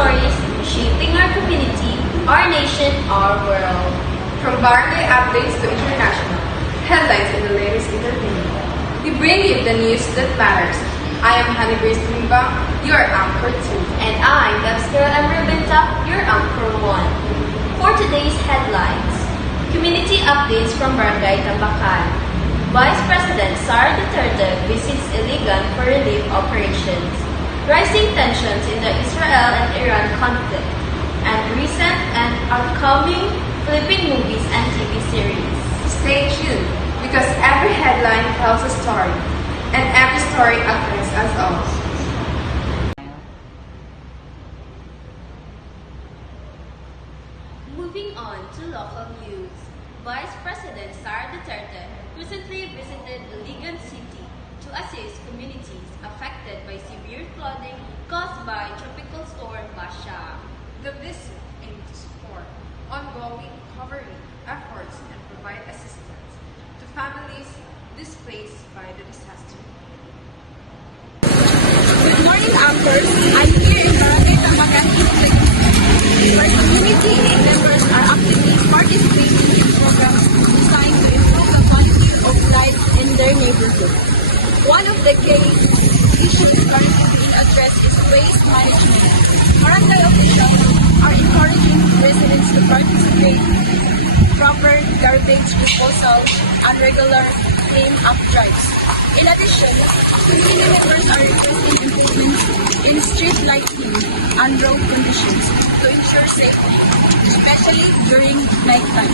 stories shaping our community, our nation, our world. From barangay updates to international headlines and the latest entertainment, we bring you the news that matters. I am Honey Grace Limba, your anchor 2. And I'm Gabskira Amrabenta, your anchor 1. For today's headlines, community updates from Barangay Tambacan. Vice President Sara Duterte visits Iligan for relief operations. Rising tensions in the Israel and Iran conflict. And recent and upcoming Philippine movies and TV series. Stay tuned, because every headline tells a story, and every story affects us all. Moving on to local news, Vice President Sara Duterte recently visited Iligan City to assist communities affected by severe flooding caused by Tropical Storm Basha. The visit aims to support ongoing recovery efforts and provide assistance to families displaced by the disaster. Good morning, anchors. I'm here in Barangay Tambacan District, where community and members are actively participating in programs designed to improve the quality of life in their neighborhood. One of the key issues currently being addressed is waste management. Barangay officials are encouraging residents to participate in proper garbage disposal and regular clean-up drives. In addition, community members are requesting improvements in street lighting and road conditions to ensure safety, especially during nighttime.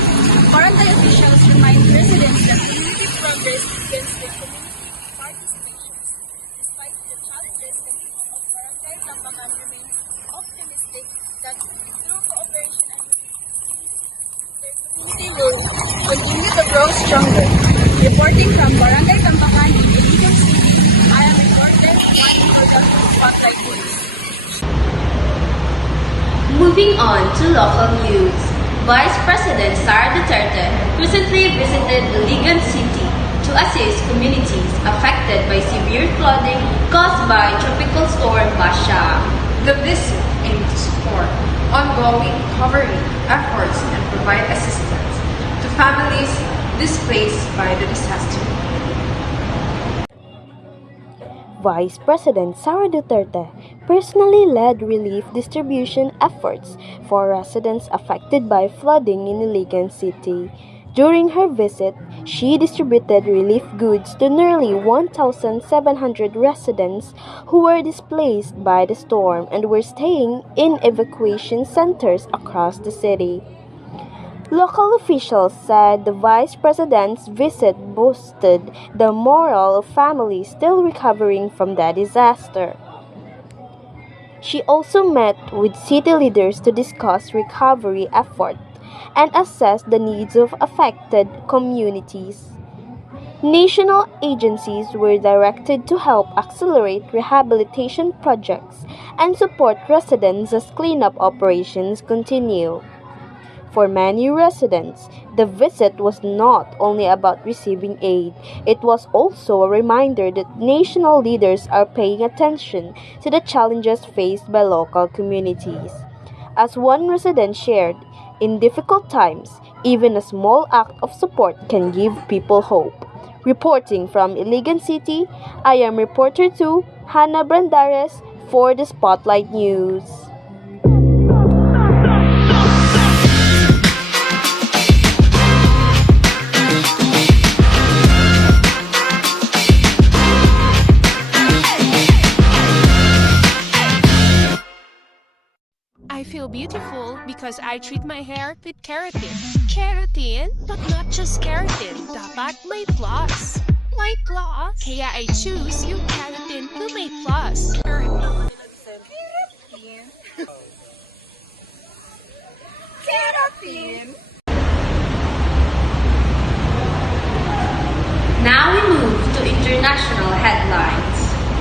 Barangay officials remind residents that limited progress against the community participation. Despite the challenges, the needs of Barangay Tambacan remain optimistic that through cooperation and their community will continue to grow stronger. Reporting from Barangay Tambacan in Iligan City, I am reporter for the Spotlight News. Moving on to local news, Vice President Sara Duterte recently visited Iligan City to assist communities affected by severe flooding caused by Tropical Storm Basha. The visit aims to support ongoing recovery efforts and provide assistance to families displaced by the disaster. Vice President Sara Duterte personally led relief distribution efforts for residents affected by flooding in Iligan City. During her visit, she distributed relief goods to nearly 1,700 residents who were displaced by the storm and were staying in evacuation centers across the city. Local officials said the vice president's visit boosted the morale of families still recovering from the disaster. She also met with city leaders to discuss recovery efforts and assess the needs of affected communities. National agencies were directed to help accelerate rehabilitation projects and support residents as cleanup operations continue. For many residents, the visit was not only about receiving aid, it was also a reminder that national leaders are paying attention to the challenges faced by local communities. As one resident shared, in difficult times, even a small act of support can give people hope. Reporting from Iligan City, I am reporter 2, Hannah Brandares, for the Spotlight News. I feel beautiful because I treat my hair with keratin. Keratin? But not just keratin. Dapat may plus. May plus? Kaya I choose yung keratin to may plus. Keratin. Keratin! Now we move to international headlines.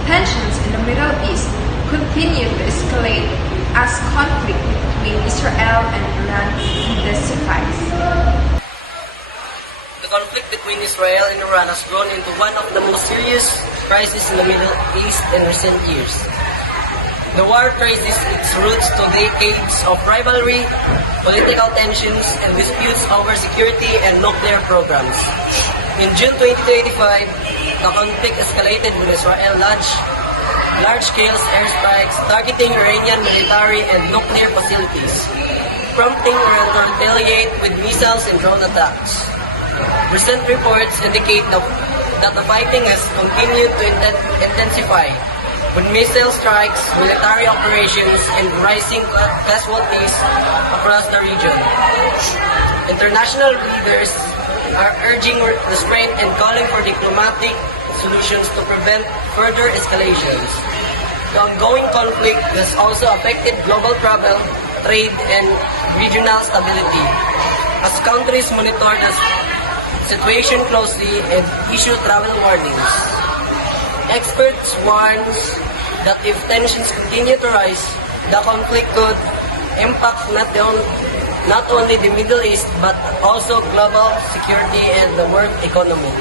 Tensions in the Middle East continue to escalate as conflict between Israel and Iran intensifies. The conflict between Israel and Iran has grown into one of the most serious crises in the Middle East in recent years. The war traces its roots to decades of rivalry, political tensions, and disputes over security and nuclear programs. In June 2025, the conflict escalated with Israel large-scale airstrikes targeting Iranian military and nuclear facilities, prompting Iran to retaliate with missiles and drone attacks. Recent reports indicate that the fighting has continued to intensify, with missile strikes, military operations, and rising casualties across the region. International leaders are urging restraint and calling for diplomatic solutions to prevent further escalations. The ongoing conflict has also affected global travel, trade, and regional stability, as countries monitor the situation closely and issue travel warnings. Experts warn that if tensions continue to rise, the conflict could impact not only the Middle East but also global security and the world economy.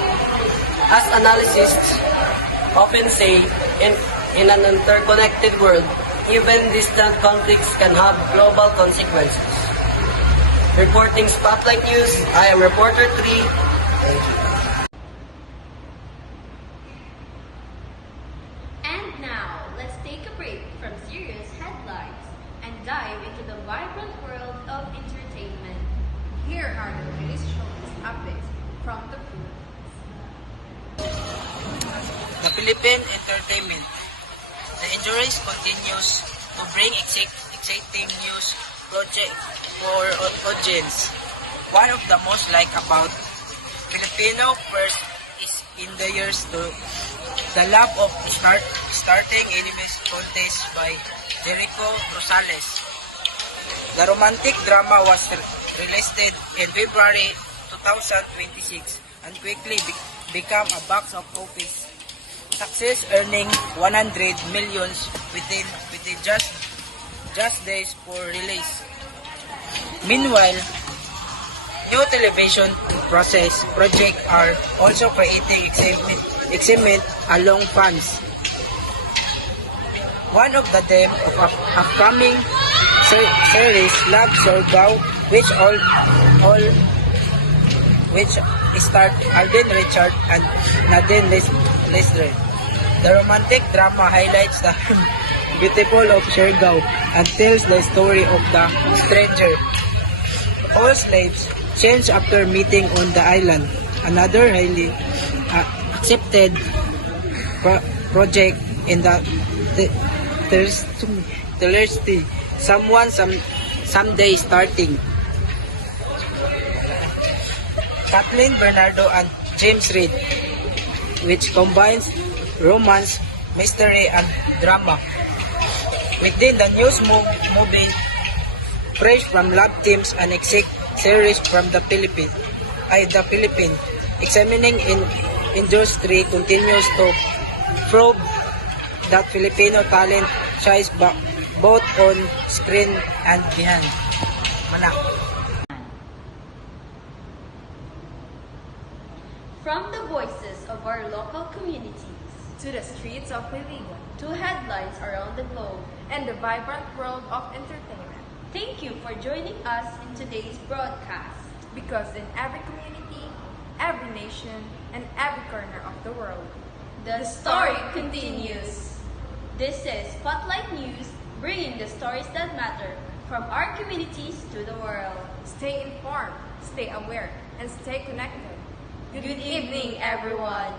As analysts often say, in an interconnected world, even distant conflicts can have global consequences. Reporting Spotlight News, I am Reporter 3. Thank you. And now, let's take a break from serious headlines and dive into the vibrant world of entertainment. Here are the latest showbiz updates from the Philippines. The Philippine Entertainment. The injuries continues to bring exciting news project for audience. One of the most liked about Filipino first is in the years to the love of starting enemies contest by Jericho Rosales. The romantic drama was released in February 2026 and quickly became a box of office success, earning 100 millions within just days for release. Meanwhile, new television projects are also creating excitement among fans. One of them of upcoming series Love Surgaw, which start Alden Richard and Nadine Lester. The romantic drama highlights the beautiful of Surgaw and tells the story of the stranger. All slaves change after meeting on the island. Another highly accepted project in the Thirsty someday starting. Kathleen Bernardo and James Reid, which combines romance, mystery, and drama. Within the news movie, fresh from love teams and exec series from the Philippines, examining industry continues to prove that Filipino talent shines both on screen and behind. From the voices of our local communities To the streets of Iligan to headlines around the globe, and the vibrant world of entertainment. thank you for joining us in today's broadcast. Because in every community, every nation, and every corner of the world, The story continues. This is Spotlight News, bringing the stories that matter from our communities to the world. stay informed, stay aware, and stay connected. Good evening, everyone.